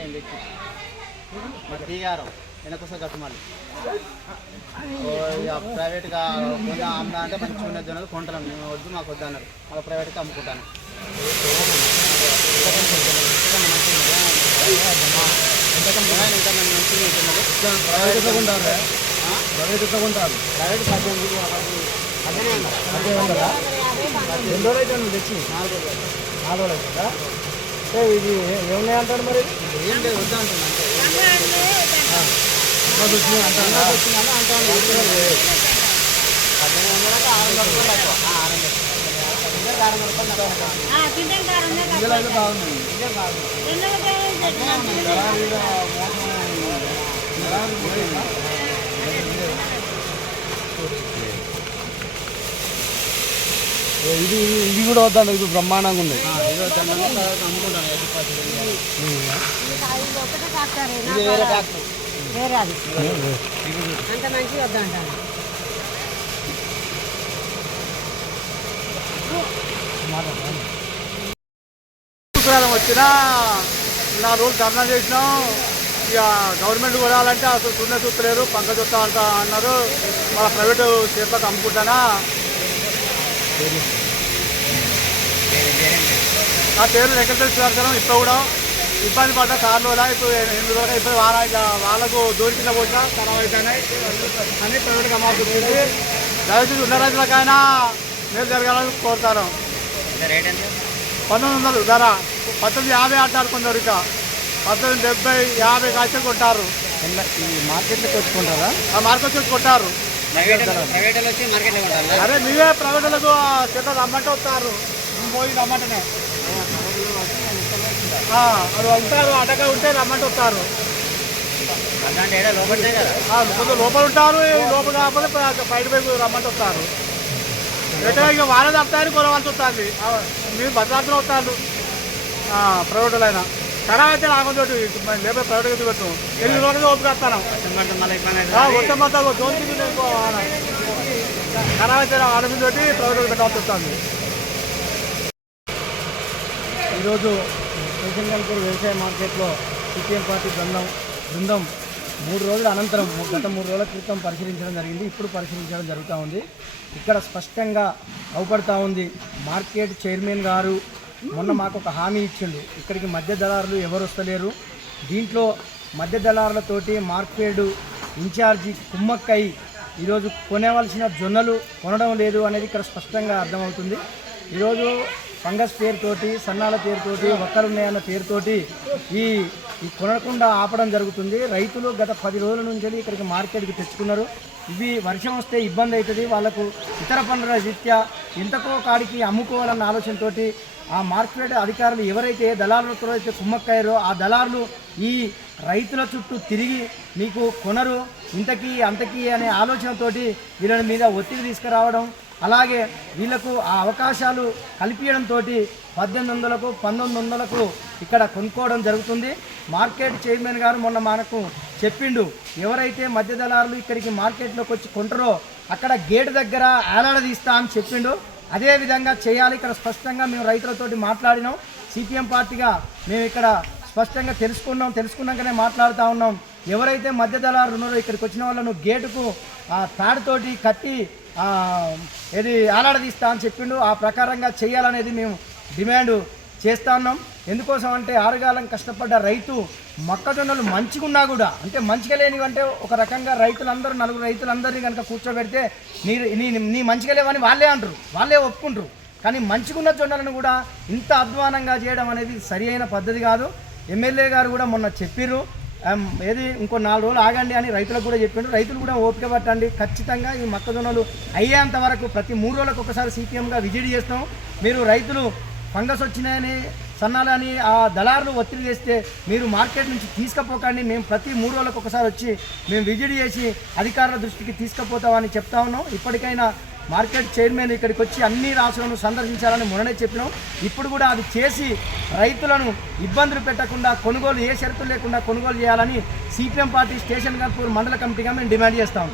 నేను తెచ్చి మరి తీగారం వెనకొస్తే కట్టుమల్లి ప్రైవేట్గా కొంత అమ్దా అంటే మంచిగా ఉన్న జనాలు కొంటాను మేము వద్దు మాకు వద్దు అన్నారు మళ్ళీ ప్రైవేట్గా అమ్ముకుంటాను ఇంకా మంచి మంచిగా ప్రైవేట్ కొంటారు ప్రైవేట్ 1800 ఎన్ని రోజులు అయితే నువ్వు తెచ్చి 4 రోజులు 4 రోజులు అవుతుందా ఇది ఏమున్నాయి అంటారు మరి ఏం లేదు వద్దు అంటున్నాను ఇది ఇది కూడా వద్దండి ఇది బ్రహ్మాండంగా ఉంది వేరే ట్రాక్టర్ వేరే అది అంత మంచిగా వద్దంటాను వచ్చినా 4 రోజులు ధర్నా చేసినాం ఇక గవర్నమెంట్ కొనాలంటే అసలు చూస్తలేరు పంక చూస్తా అంటా అన్నారు మన ప్రైవేటు చేతులకు అమ్ముకుంటానా నా పేరు వెంకటేశ్వర సుదర్శనం ఇప్పుడు కూడా ఇబ్బంది పడ్డా సార్లు ఇప్పుడు 8 రోజులుగా ఇప్పుడు వాళ్ళకు దూరికింద పోసినా ఖరాబ్ అవుతున్నాయి అని ప్రైవేట్గా అమ్మాల్సింది దయచేసి ఉన్న రైతులకైనా మేలు జరగాలని కోరుతాను 1900 ధర 1950 అంటారు కొందరు ఇక 1970 50 కాయలు కొంటారు ఈ మార్కెట్లోకి వచ్చుకుంటారా మార్కెట్ వచ్చి కొట్టారు అరే మీవే ప్రైవేట్లకు చేత రమ్మంటే వస్తారు పోయి రమ్మంటేనే అది ఉంటారు అటగా ఉంటే రమ్మంటే వస్తారు లోపల ఉంటారు లోపల కాకపోతే బయట పోయి రమ్మంటే వస్తారు ఎక్కడ ఇక వాళ్ళే తప్పుతారు కొనవలసి వస్తుంది మీరు భద్రాద్రి వస్తారు ప్రైవేట్ అయినా ఖరాబ్ అయితే రాకుండా లేకపోతే ప్రైవేట్ ఎదుగు పెట్టు 8 రోజులు ఓపికేస్తాను మొత్తం మొత్తం జోన్కి ఖరాబ్ అయితే ఆడమిది తోటి ప్రైవేట్ పెట్టాల్సి వస్తుంది. ఈరోజు శేషంగల్పూర్ వ్యవసాయ మార్కెట్లో సిపిఎం పార్టీ బృందం 3 రోజుల అనంతరం గత 3 రోజుల క్రితం పరిశీలించడం జరిగింది. ఇప్పుడు పరిశీలించడం జరుగుతూ ఉంది. ఇక్కడ స్పష్టంగా అవపడతా ఉంది మార్కెట్ చైర్మన్ గారు మొన్న మాకు ఒక హామీ ఇచ్చిండు, ఇక్కడికి మధ్య దళారులు ఎవరు వస్తలేరు, దీంట్లో మధ్య దళారులతోటి మార్కెట్ ఇన్ఛార్జి కుమ్మక్కై ఈరోజు కొనవలసిన జొన్నలు కొనడం లేదు అనేది ఇక్కడ స్పష్టంగా అర్థమవుతుంది. ఈరోజు ఫంగస్ పేరుతోటి సన్నాల పేరుతోటి ఒక్కరున్నాయన్న పేరుతోటి ఈ కొనకుండా ఆపడం జరుగుతుంది. రైతులు గత 10 రోజుల నుంచి ఇక్కడికి మార్కెట్కి తెచ్చుకున్నారు. ఇవి వర్షం వస్తే ఇబ్బంది అవుతుంది, వాళ్ళకు ఇతర పనుల రీత్యా ఎంతకో కాడికి అమ్ముకోవాలన్న ఆలోచనతోటి ఆ మార్కెట్ అధికారులు ఎవరైతే దళారులతో అయితే కుమ్మక్కయ్యారో ఆ దళారులు ఈ రైతుల చుట్టూ తిరిగి మీకు కొనరు ఇంతకీ అంతకీ అనే ఆలోచనతోటి వీళ్ళ మీద ఒత్తిడి తీసుకురావడం, అలాగే వీళ్లకు ఆ అవకాశాలు కల్పించడంతో 1800కు 1900కు ఇక్కడ కొనుక్కోవడం జరుగుతుంది. మార్కెట్ చైర్మన్ గారు మొన్న మనకు చెప్పిండు, ఎవరైతే మధ్య దళారులు ఇక్కడికి మార్కెట్లోకి వచ్చి కొంటారో అక్కడ గేటు దగ్గర ఏలాడదీస్తా అని చెప్పిండు. అదేవిధంగా చేయాలి. ఇక్కడ స్పష్టంగా మేము రైతులతోటి మాట్లాడినాం. సిపిఎం పార్టీగా మేము ఇక్కడ స్పష్టంగా తెలుసుకున్నాకనే మాట్లాడుతూ ఉన్నాం. ఎవరైతే మధ్య దళారులు ఉన్నారో ఇక్కడికి వచ్చిన వాళ్ళను గేటుకు తాడుతోటి కట్టి ఏది ఆలాడదీస్తా అని చెప్పిండు. ఆ ప్రకారంగా చేయాలనేది మేము డిమాండ్ చేస్తూ ఉన్నాం. ఎందుకోసం అంటే ఆరుగాలం కష్టపడ్డ రైతు మొక్కజొన్నలు మంచిగున్నా కూడా అంటే మంచిగా లేనివంటే ఒక రకంగా రైతులందరూ 4 రైతులందరినీ కనుక కూర్చోబెడితే నీ మంచిగా లేవని వాళ్ళే అంటారు, వాళ్ళే ఒప్పుకుంటారు. కానీ మంచిగున్న జొన్నలను కూడా ఇంత అధ్వానంగా చేయడం అనేది సరి అయిన పద్ధతి కాదు. ఎమ్మెల్యే గారు కూడా మొన్న చెప్పిర్రు, ఏది ఇంకో 4 రోజులు ఆగండి అని రైతులకు కూడా చెప్పిండ్రు. రైతులు కూడా ఓపిక పట్టండి, ఖచ్చితంగా ఈ మొక్కజొన్నలు అయ్యేంత వరకు ప్రతి 3 రోజులకు ఒకసారి సిపిఎంగా విజిట్ చేస్తాం. మీరు రైతులు ఫంగస్ వచ్చినాయని సన్నాలని ఆ దళారులు ఒత్తిడి చేస్తే మీరు మార్కెట్ నుంచి తీసుకుపోకండి, మేము ప్రతి 3 రోజులకు ఒకసారి వచ్చి మేము విజిట్ చేసి అధికారుల దృష్టికి తీసుకుపోతామని చెప్తా ఉన్నాం. ఇప్పటికైనా మార్కెట్ చైర్మన్ ఇక్కడికి వచ్చి అన్ని రాష్ట్రాలను సందర్శించాలని మొన్ననే చెప్పినాం. ఇప్పుడు కూడా అది చేసి రైతులను ఇబ్బందులు పెట్టకుండా కొనుగోలు ఏ షరతులు లేకుండా కొనుగోలు చేయాలని సిపిఎం పార్టీ స్టేషన్ గన్పూర్ మండల కమిటీగా మేము డిమాండ్ చేస్తాం.